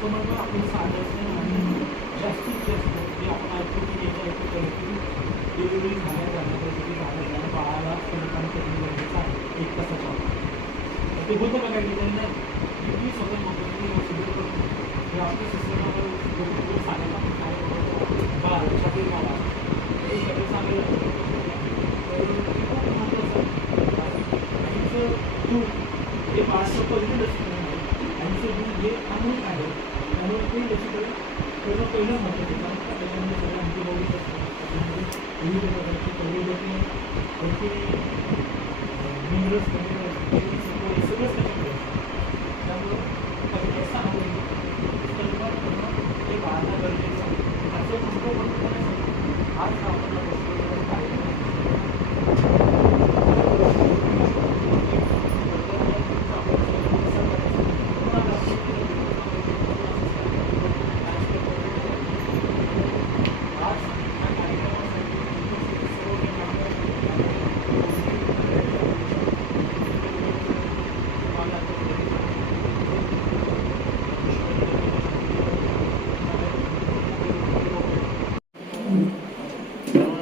समज आपण साधं आणि जास्तीत जास्त जे आपण ऐकतो की याच्या ऐकतो की डिलिव्हरी झाल्या झाल्यापासून की झाल्या झाल्या बाळाला स्तनपान करणं गरजेचं आहे एक तासाच्या आत. तर ते होतं का काही ठिकाणी नाही की स्वतः म्हणतो की सिद्ध करतो. हे आपल्या सिस्टमला सांगायला पण काय होतं, बाळ छातीत बाळा हे सगळं सांगायला तर ते खूप महत्त्वाचं आहे आईचं दूध हे बाळाचं पहिलं लसीकरण आहे आईचं दूध हे अमूल आहे त्यामुळे ते लसीकरण करणं पहिलं महत्त्वाचं आहे. कारण का त्याच्यामध्ये सगळं अँटीबॉडीज असतात त्याच्यामध्ये विविध प्रकारचे कर्बोदके मिनरल्स सगळं सगळंच त्याच्यामध्ये असतं त्यामुळं पहिले सहा महिने स्तनपान करणं हे बाळाला गरजेचं आहे त्याचं महत्त्व म्हणून करण्यासाठी आज हा आपण हा बसलेला कार्यक्रम आहे.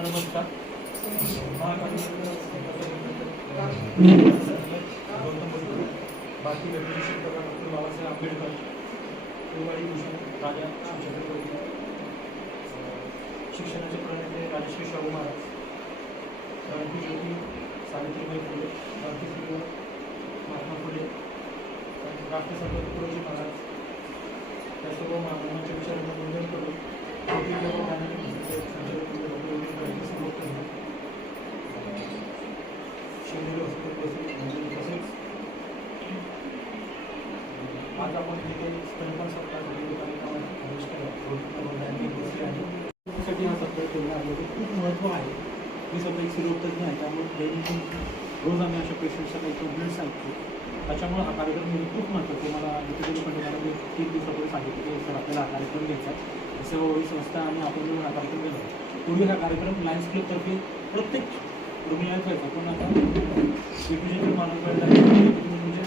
नमस्कार भारतीय घटनेचे शिक्षक डॉक्टर बाबासाहेब आंबेडकर शिववाडी भूषण राजा शिवछत्रपती शिक्षणाचे प्रणेते राजश्री शाहू महाराज क्रांती ज्योती सावित्रीबाई फुले क्रांती सूर्य महात्मा फुले राष्ट्रसंत तुकडोजी महाराज त्या सर्व महात्मांच्या विचारांना वंदन करून ज्योती जगताना संचालक डॉक्टर योगेश गाडगे सुरू करणे शिवनेरी हॉस्पिटल तसेच आज आपण इथे स्तनपान सप्ताह बसले आहे त्यासाठी हा सप्ताह ठेवला आहे खूप महत्त्व आहे. मी स्वतः एक शिरोतज्ञ आहे त्यामुळे दैनंदिन रोज आम्ही अशा पेशंटचा काही कंप्लेंट्स ऐकतो त्याच्यामुळे हा कार्यक्रम म्हणजे खूप महत्त्व तुम्हाला मला इथे गेलो पंडितांना मी तीन दिवसापूर्वी सांगितलं की सर आपल्याला हा कार्यक्रम घ्यायचा आहे सेवाभावी संस्था आणि आपण मिळून हा कार्यक्रम गेलो पूर्वी हा कार्यक्रम लायन्स क्लबतर्फे प्रत्येक रुग्णालयात व्हायचा पण आता विभूषण मानव म्हणजे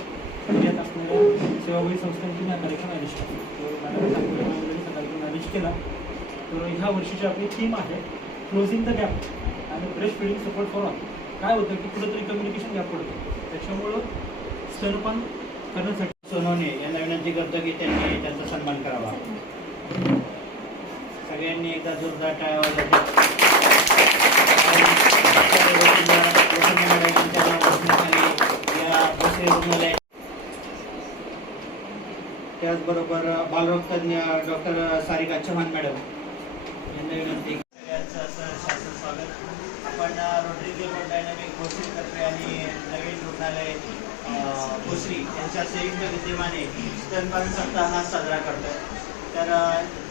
पुण्यात असणाऱ्या सेवाभावी संस्थांची हा कार्यक्रम अरेंज केला कार्यक्रम केला. तर ह्या वर्षीची आपली थीम आहे क्लोजिंग द गॅप आणि breast feeding support for all काय होतं की कुठंतरी कम्युनिकेशन गॅप पडतं. त्याच्यामुळं स्तनपान करण्यासाठी सोनवणे यांना विनंती करतो की त्यांनी त्यांचा सन्मान करावा. सगळ्यांनी एकदा जोरदार टाळ्या त्याचबरोबर बालरोगतज्ञ डॉक्टर सारिका चव्हाण मॅडम यांना विनंती. शासन स्वागत. आपण रोटरी क्लब ऑफ डायनामिक भोसरीतर्फे आणि नवीन रुग्णालय भोसरी यांच्या संयुक्त विद्यमाने स्तनपान सप्ताह हा साजरा करतो तर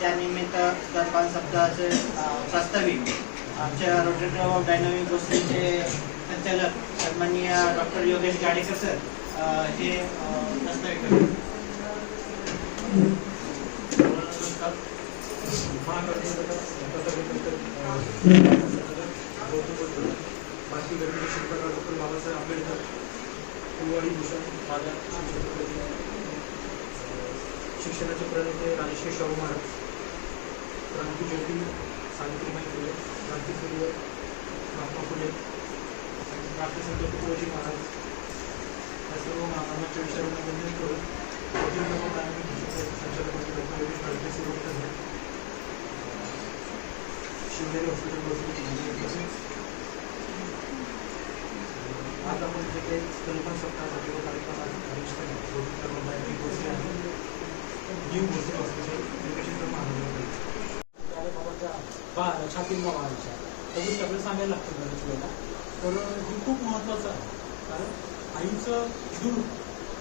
त्यानिमित्त स्तनपान सप्ताहाचे अं, प्रास्ताविक आमच्या रोटेटर ऑफ डायनामिक गोष्टींचे संचालक सन्माननीय डॉक्टर योगेश गाडेकर सर हे प्रस्तावित प्रास्ताविक भारतीय घटनेचे शिल्पकार डॉक्टर बाबासाहेब आंबेडकर शिववाडी भूषण राजा शिक्षणाचे प्रणेते राजश्री शाहू महाराज क्रांती ज्योती सावित्रीबाई फुले क्रांती सूर्य महात्मा फुले छत्रपती महाराज या सर्व महात्माच्या विचारांना वंदन करून रोटरी सुरू करणे शिवनेरी हॉस्पिटल तसेच आज आपण जे काही स्तनपान सप्ताह झालेला कार्यक्रम आहे अरेंज भोसले आहे न्यू भोसले हॉस्पिटल निर्देशित तरी सगळं सांगायला लागतं बऱ्याच वेळेला. तर हे खूप महत्त्वाचं आहे. कारण आईचं दूध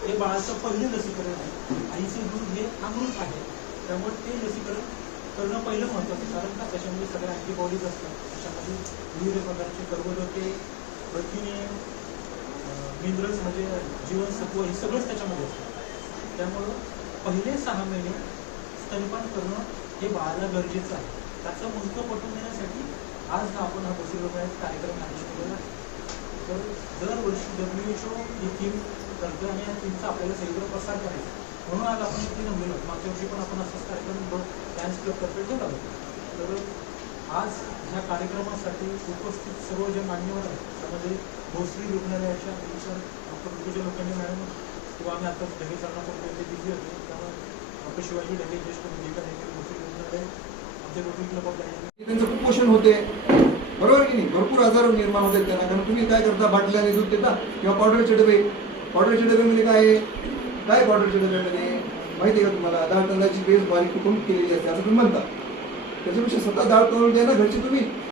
हे बाळाचं पहिलं लसीकरण आहे. आईचं दूध हे अमृत आहे. त्यामुळे ते लसीकरण करणं पहिलं महत्त्वाचं कारण का? त्याच्यामध्ये सगळ्या अँटीबॉडीज असतात. त्याच्यामध्ये विविध प्रकारचे कर्बोदके प्रथिने मिनरल्स म्हणजे जीवनसत्व हे सगळंच त्याच्यामध्ये असतं. त्यामुळं पहिले सहा महिने स्तनपान करणं हे बाळाला गरजेचं आहे. त्याचं महत्त्व पटवून देण्यासाठी आज ना आपण हा बसरी रुपयात कार्यक्रम आयोजित केलेला आहे तर दरवर्षी डब्ल्यू एच ओ ही थीम करतो आणि या थीमचा आपल्याला सगळीकडे प्रसार करायचा. म्हणून आज आपण ती जमलेलो मागच्या वर्षी पण आपण असाच कार्यक्रम डान्स क्लब तर्फे ठेवला तर आज ह्या कार्यक्रमासाठी उपस्थित सर्व जे मान्यवर आहेत त्यामध्ये भोसरी रुग्णालयाच्या अधीक्षक डॉक्टर ऋतुजा लोकांनी मॅडम किंवा आम्ही आता ढगे सरांना पण केले दिली होते त्यामुळे डॉक्टर शिवाजी ढगे ज्येष्ठ मेडिकल देखील भोसरी रुग्णालय त्यांचं कुपोषण होते. बरोबर की नाही? भरपूर आजार निर्माण होतात त्यांना. कारण तुम्ही काय करता? बाटल्याने दूध देता? किंवा पावडरचे डबे क्वॉटरचे डबे म्हणजे काय आहे? काय पावडरच्या डब्यामध्ये माहिती आहे का तुम्हाला? डाळ तांदळाची बेस बारीक कुठून केलेली असते. असं तुम्ही म्हणता. त्याच्यापेक्षा स्वतः डाळ तांदूळ द्या ना घरची तुम्ही.